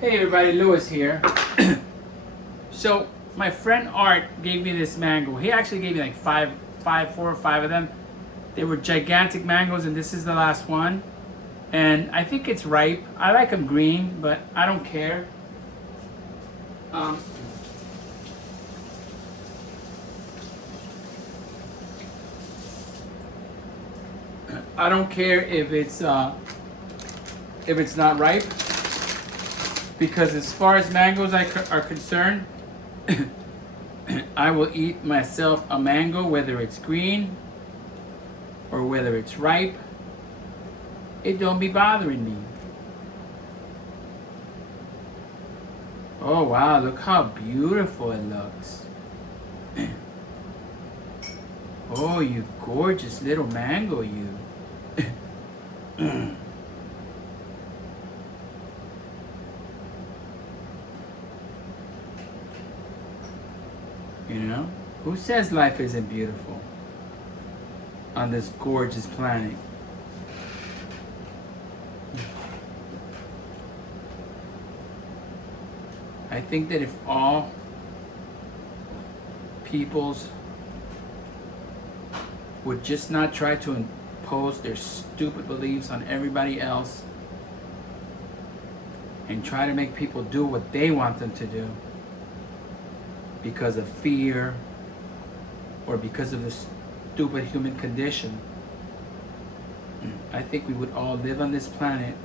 Hey everybody, Lewis here. So my friend Art gave me this mango. He actually gave me like four or five of them. They were gigantic mangoes, and this is the last one. And I think it's ripe. I like them green, but I don't care. Um, I don't care if it's not ripe, because as far as mangoes are concerned, I will eat myself a mango, whether it's green or whether it's ripe. It don't be bothering me. Oh wow, look how beautiful it looks. Oh, you gorgeous little mango, you. You know? Who says life isn't beautiful on this gorgeous planet? I think that if all peoples would just not try to impose their stupid beliefs on everybody else and try to make people do what they want them to do because of fear or because of the stupid human condition, I think we would all live on this planet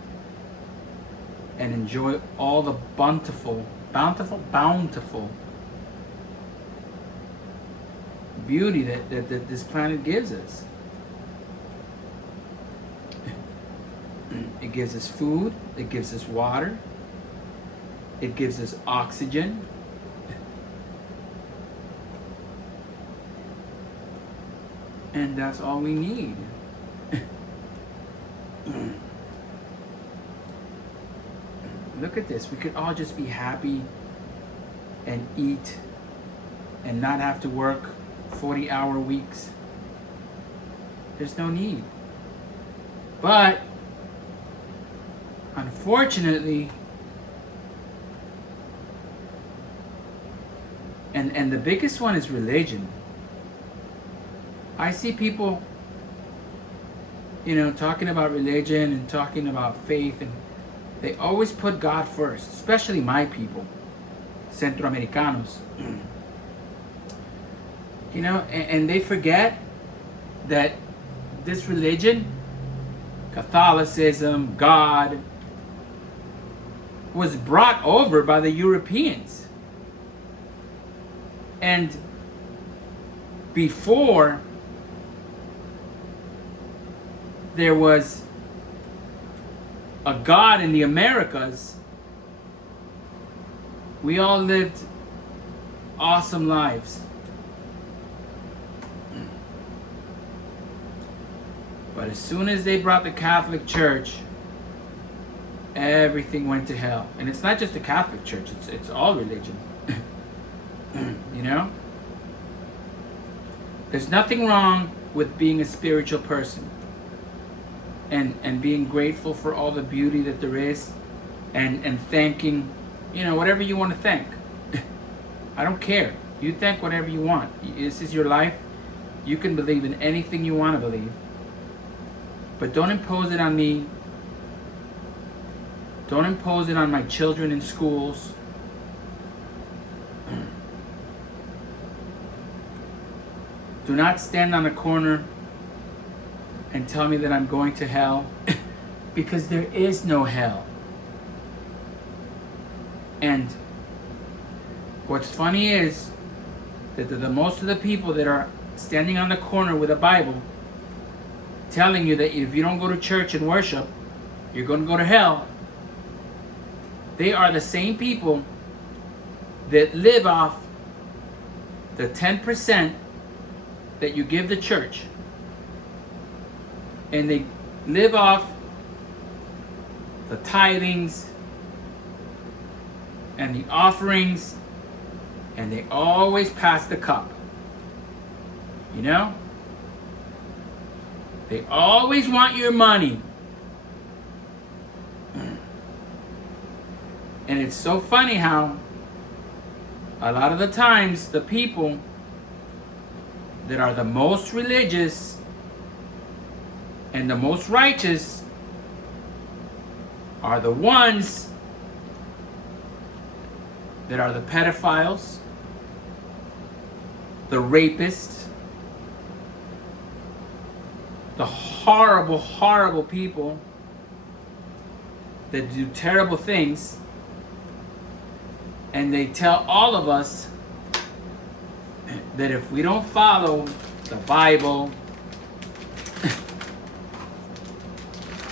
and enjoy all the bountiful beauty that this planet gives us. It gives us food, it gives us water, it gives us oxygen. And that's all we need. Look at this. We could all just be happy and eat and not have to work 40-hour weeks. There's no need. But unfortunately, and the biggest one is religion. I see people, talking about religion and talking about faith, and they always put God first, especially my people, Centroamericanos. And they forget that this religion, Catholicism, God, was brought over by the Europeans. And before there was a God in the Americas, we all lived awesome lives. But as soon as they brought the Catholic Church, everything went to hell. And it's not just the Catholic Church, it's all religion. There's nothing wrong with being a spiritual person and being grateful for all the beauty that there is and thanking, whatever you want to thank. I don't care. You thank whatever you want. This is your life. You can believe in anything you want to believe. But don't impose it on me. Don't impose it on my children in schools. Do not stand on a corner and tell me that I'm going to hell, because there is no hell. And what's funny is that the most of the people that are standing on the corner with a Bible telling you that if you don't go to church and worship, you're going to go to hell, they are the same people that live off the 10% that you give the church. And they live off the tithings and the offerings, and they always pass the cup. They always want your money. And it's so funny how a lot of the times the people that are the most religious and the most righteous are the ones that are the pedophiles, the rapists, the horrible, horrible people that do terrible things. And they tell all of us that if we don't follow the Bible,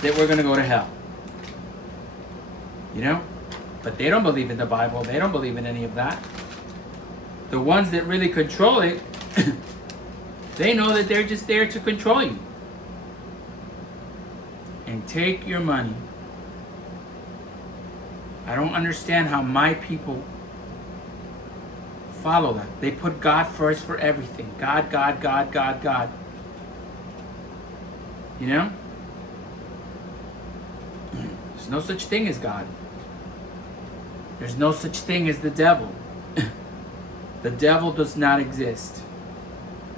that we're going to go to hell. You know? But they don't believe in the Bible. They don't believe in any of that. The ones that really control it, they know that they're just there to control you. And take your money. I don't understand how my people follow that. They put God first for everything. God, God, God, God, God. You know? There's no such thing as God. There's no such thing as the devil. The devil does not exist.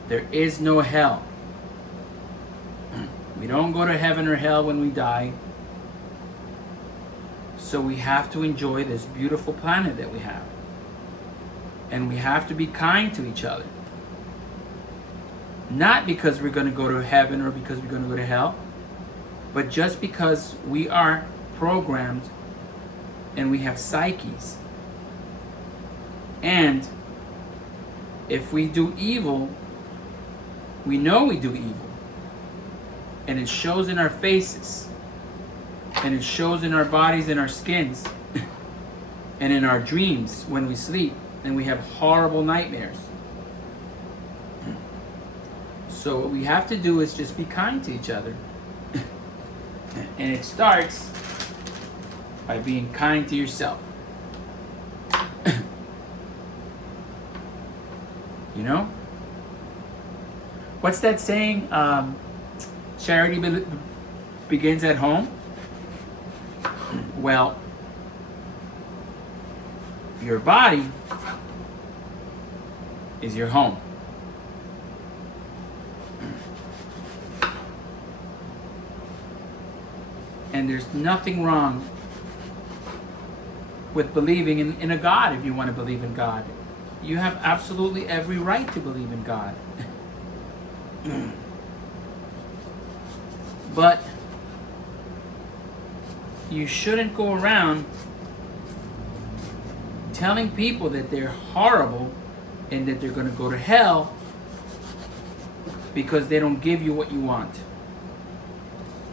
There is no hell. We don't go to heaven or hell when we die. So we have to enjoy this beautiful planet that we have. And we have to be kind to each other. Not because we're going to go to heaven or because we're going to go to hell, but just because we are programmed and we have psyches. And if we do evil, we know we do evil. And it shows in our faces. And it shows in our bodies and our skins. And in our dreams when we sleep. And we have horrible nightmares. So what we have to do is just be kind to each other. And it starts by being kind to yourself. You know? What's that saying? Charity begins at home. Well, your body is your home. And there's nothing wrong with believing in a God if you want to believe in God. You have absolutely every right to believe in God. But you shouldn't go around telling people that they're horrible and that they're going to go to hell because they don't give you what you want.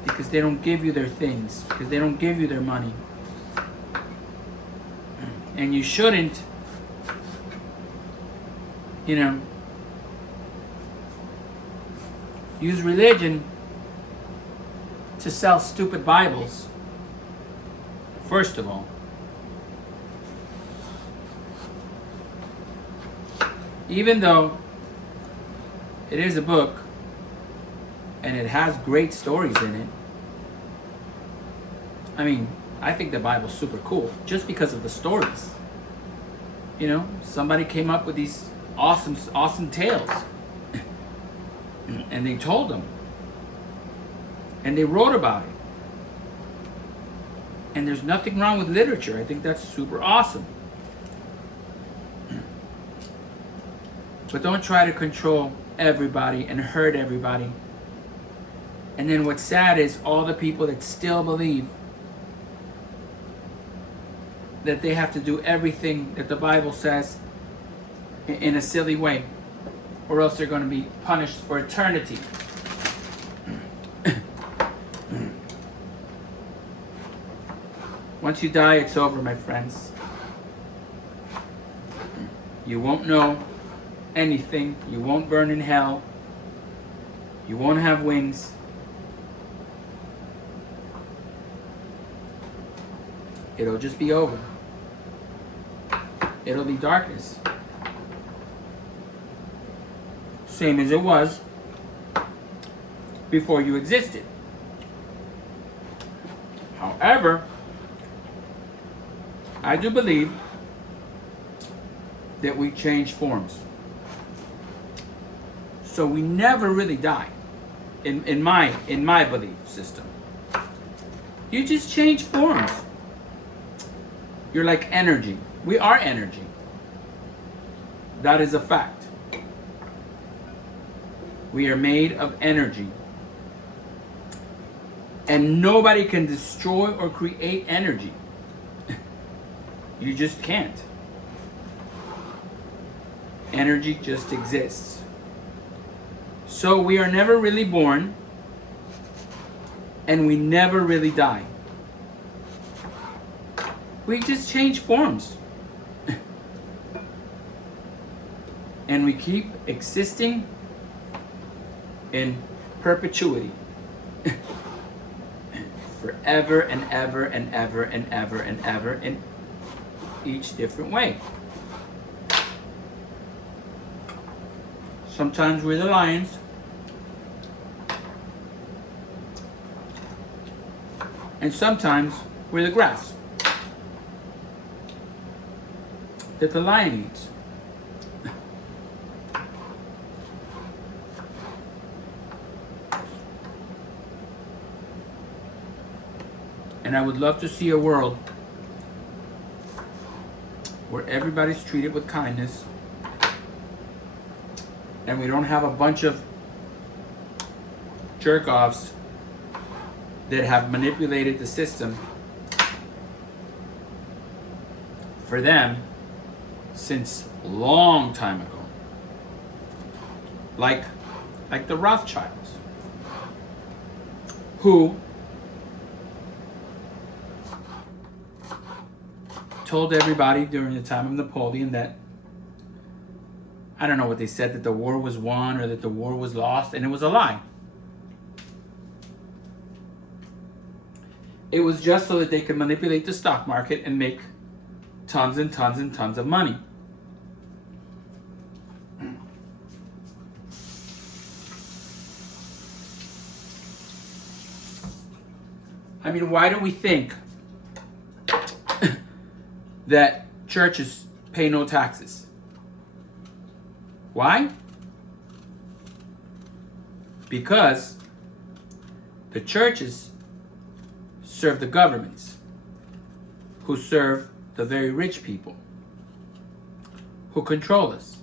Because they don't give you their things. Because they don't give you their money. And you shouldn't, you know, use religion to sell stupid Bibles. First of all. Even though it is a book and it has great stories in it. I mean, I think the Bible's super cool just because of the stories. You know, somebody came up with these awesome tales. And they told them. And they wrote about it. And there's nothing wrong with literature. I think that's super awesome. But don't try to control everybody and hurt everybody. And then what's sad is all the people that still believe that they have to do everything that the Bible says in a silly way, or else they're going to be punished for eternity. Once you die, it's over, my friends. You won't know anything. You won't burn in hell. You won't have wings. It'll just be over. It'll be darkness. Same as it was before you existed. I do believe that we change forms. So we never really die. In my belief system. You just change forms. You're like energy. We are energy. That is a fact. We are made of energy. And nobody can destroy or create energy. You just can't. Energy just exists. So we are never really born, and we never really die. We just change forms. And we keep existing in perpetuity. Forever and ever and ever and ever and ever in each different way. Sometimes we're the lions. And sometimes we're the grass that the lion eats. And I would love to see a world where everybody's treated with kindness and we don't have a bunch of jerk-offs that have manipulated the system for them since a long time ago. Like the Rothschilds, who told everybody during the time of Napoleon that, I don't know what they said, that the war was won or that the war was lost, and it was a lie. It was just so that they could manipulate the stock market and make tons and tons and tons of money. I mean, why do we think that churches pay no taxes? Why? Because the churches serve the governments, who serve the very rich people, who control us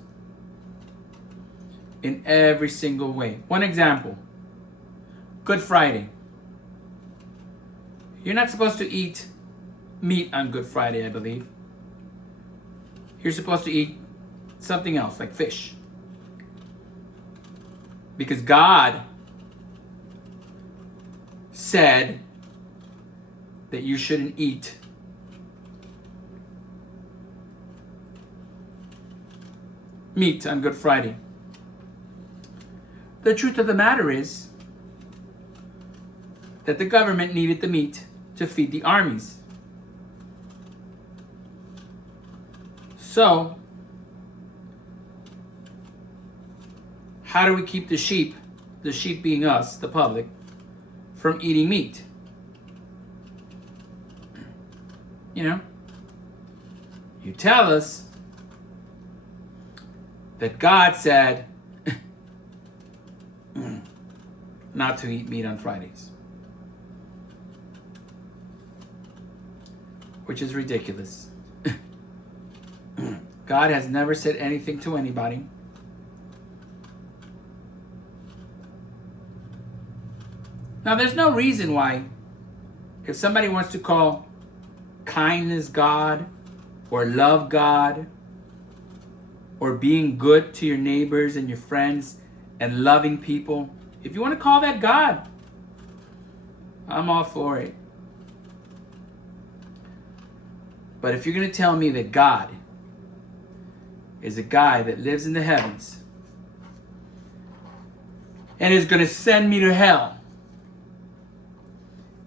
in every single way. One example, Good Friday. You're not supposed to eat meat on Good Friday, I believe. You're supposed to eat something else, like fish. Because God said that you shouldn't eat meat on Good Friday. The truth of the matter is that the government needed the meat to feed the armies. So, how do we keep the sheep being us, the public, from eating meat? You know, you tell us that God said not to eat meat on Fridays, which is ridiculous. God has never said anything to anybody. Now, there's no reason why, if somebody wants to call kindness God, or love God, or being good to your neighbors and your friends and loving people, if you want to call that God, I'm all for it. But if you're going to tell me that God is a guy that lives in the heavens and is going to send me to hell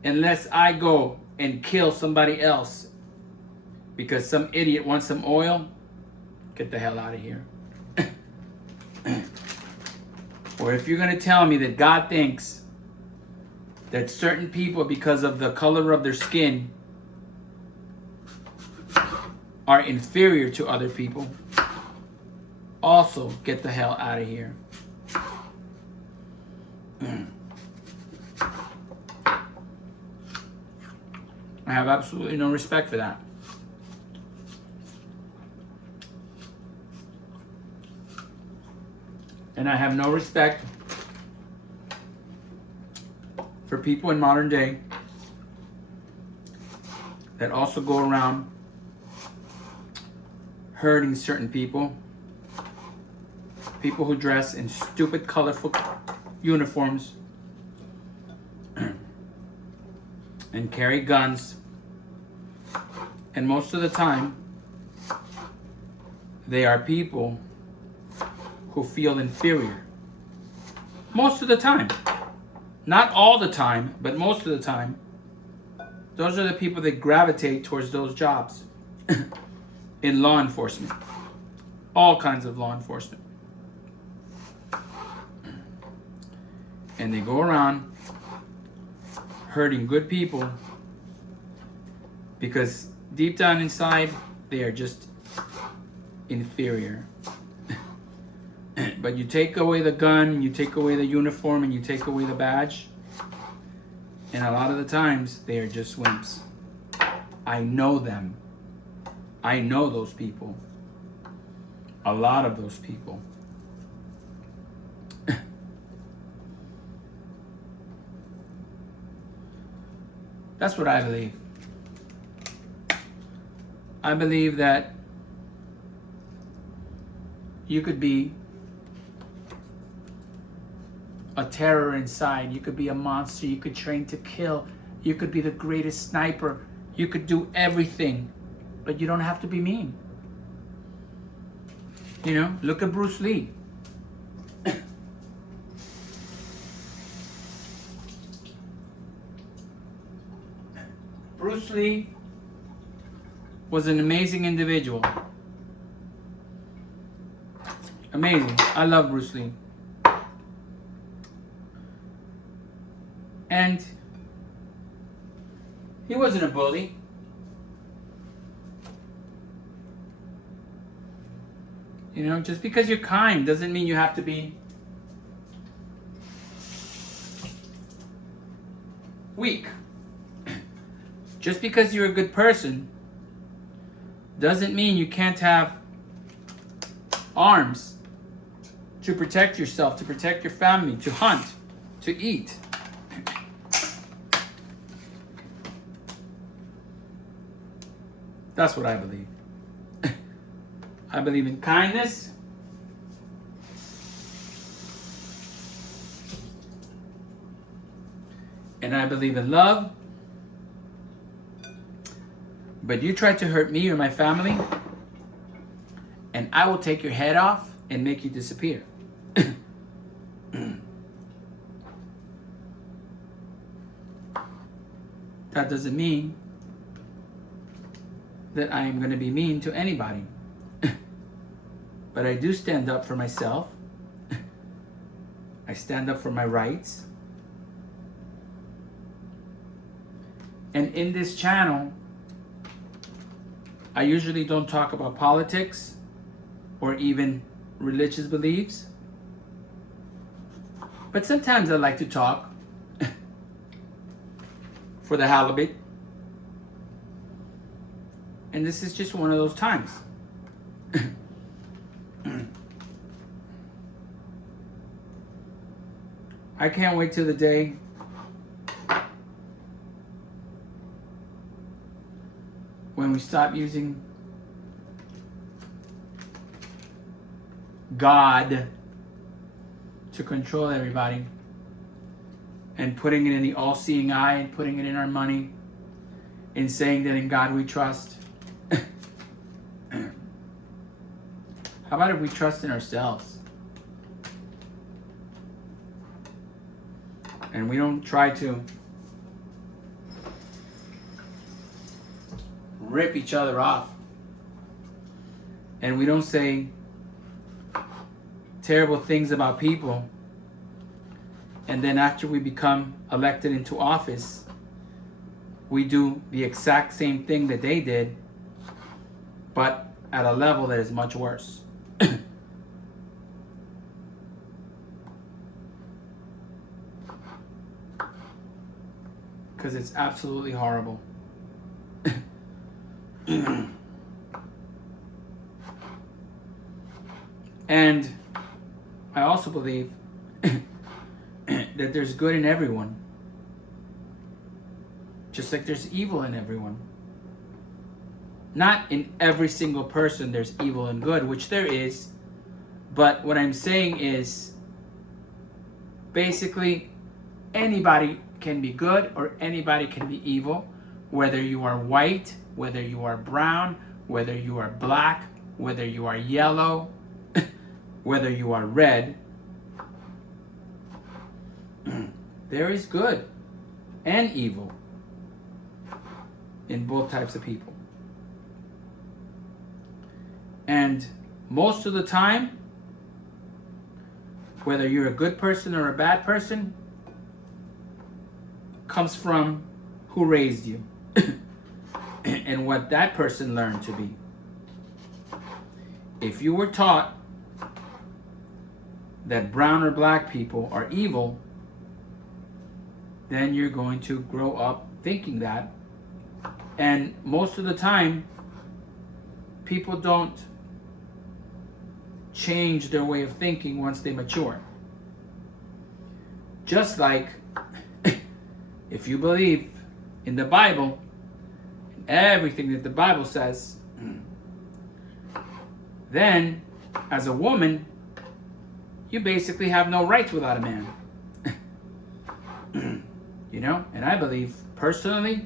unless I go and kill somebody else because some idiot wants some oil, get the hell out of here. Or if you're going to tell me that God thinks that certain people, because of the color of their skin, are inferior to other people also get the hell out of here. I have absolutely no respect for that. And I have no respect for people in modern day that also go around hurting certain people. People who dress in stupid, colorful uniforms and carry guns. And most of the time, they are people who feel inferior. Most of the time. Not all the time, but most of the time. Those are the people that gravitate towards those jobs in law enforcement. All kinds of law enforcement. And they go around hurting good people because deep down inside, they are just inferior. But you take away the gun, you take away the uniform, and you take away the badge, and a lot of the times, they are just wimps. I know them. I know those people. A lot of those people. That's what I believe. I believe that you could be a terror inside. You could be a monster. You could train to kill. You could be the greatest sniper. You could do everything, but you don't have to be mean. You know, look at Bruce Lee. Bruce Lee was an amazing individual. Amazing. I love Bruce Lee. And he wasn't a bully. You know, just because you're kind doesn't mean you have to be weak. Just because you're a good person doesn't mean you can't have arms to protect yourself, to protect your family, to hunt, to eat. That's what I believe. I believe in kindness. And I believe in love. But you try to hurt me or my family, and I will take your head off and make you disappear. That doesn't mean that I am going to be mean to anybody. But I do stand up for myself. I stand up for my rights. And in this channel, I usually don't talk about politics or even religious beliefs. But sometimes I like to talk for the halibut. And this is just one of those times. I can't wait till the day when we stop using God to control everybody and putting it in the all-seeing eye and putting it in our money and saying that in God we trust. How about if we trust in ourselves? And we don't try to rip each other off. And we don't say terrible things about people. And then after we become elected into office, we do the exact same thing that they did. but at a level that is much worse. Because it's absolutely horrible. And I also believe that there's good in everyone, just like there's evil in everyone. Not in every single person there's evil and good, which there is, but what I'm saying is basically anybody can be good or anybody can be evil, whether you are white, whether you are brown, whether you are black, whether you are yellow, whether you are red. There is good and evil in both types of people. And most of the time, whether you're a good person or a bad person, comes from who raised you and what that person learned to be. If you were taught that brown or black people are evil, then you're going to grow up thinking that. And most of the time, people don't change their way of thinking once they mature. Just like if you believe in the Bible, everything that the Bible says, then as a woman, you basically have no rights without a man. You know, and I believe personally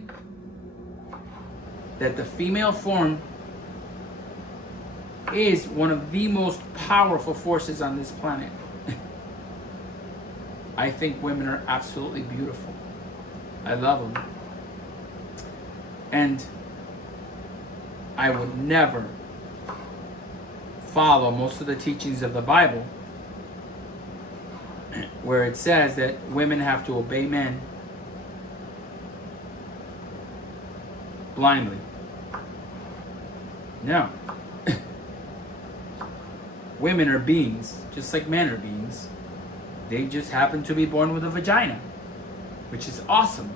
that the female form is one of the most powerful forces on this planet. I think women are absolutely beautiful. I love them. And I would never follow most of the teachings of the Bible where it says that women have to obey men blindly. No. Women are beings, just like men are beings. They just happen to be born with a vagina, which is awesome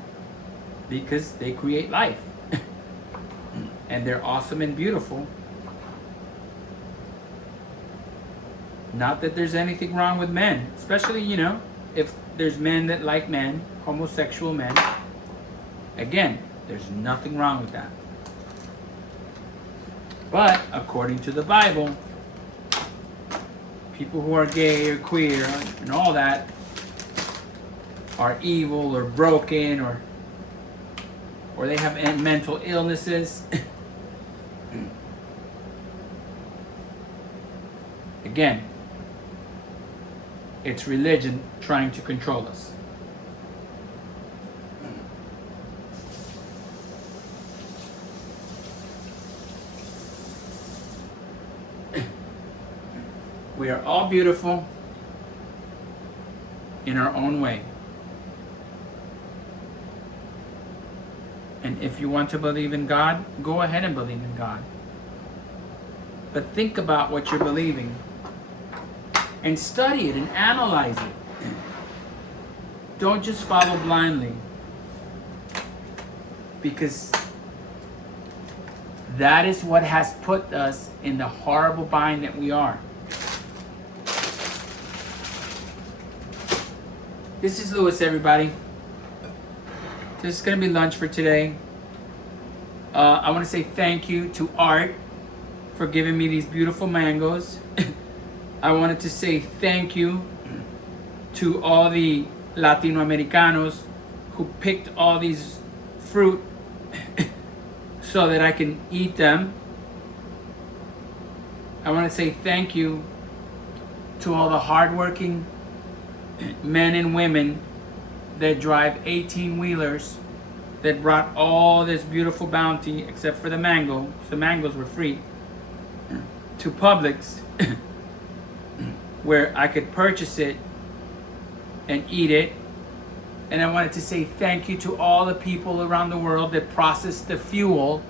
because they create life. And they're awesome and beautiful. Not that there's anything wrong with men, especially, you know, if there's men that like men, homosexual men. Again, there's nothing wrong with that. But according to the Bible, people who are gay or queer and all that are evil or broken or they have mental illnesses. Again, it's religion trying to control us. We are all beautiful in our own way. And if you want to believe in God, go ahead and believe in God. But think about what you're believing. And study it and analyze it. Don't just follow blindly. Because that is what has put us in the horrible bind that we are. This is Lewis, everybody. This is going to be lunch for today. I want to say thank you to Art for giving me these beautiful mangoes. I wanted to say thank you to all the Latino Americanos who picked all these fruit so that I can eat them. I want to say thank you to all the hardworking men and women that drive 18-wheelers that brought all this beautiful bounty, except for the mango, because the mangoes were free, to Publix, where I could purchase it and eat it. And I wanted to say thank you to all the people around the world that process the fuel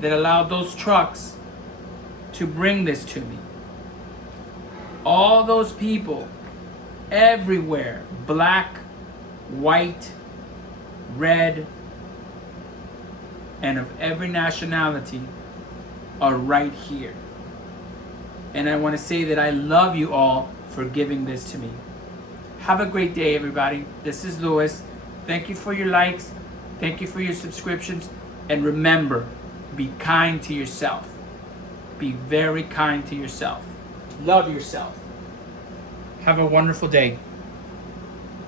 that allowed those trucks to bring this to me. All those people everywhere, black, white, red, and of every nationality, are right here. And I want to say that I love you all for giving this to me. Have a great day, everybody. This is Louis. Thank you for your likes. Thank you for your subscriptions. And remember, be kind to yourself. Be very kind to yourself. Love yourself. Have a wonderful day.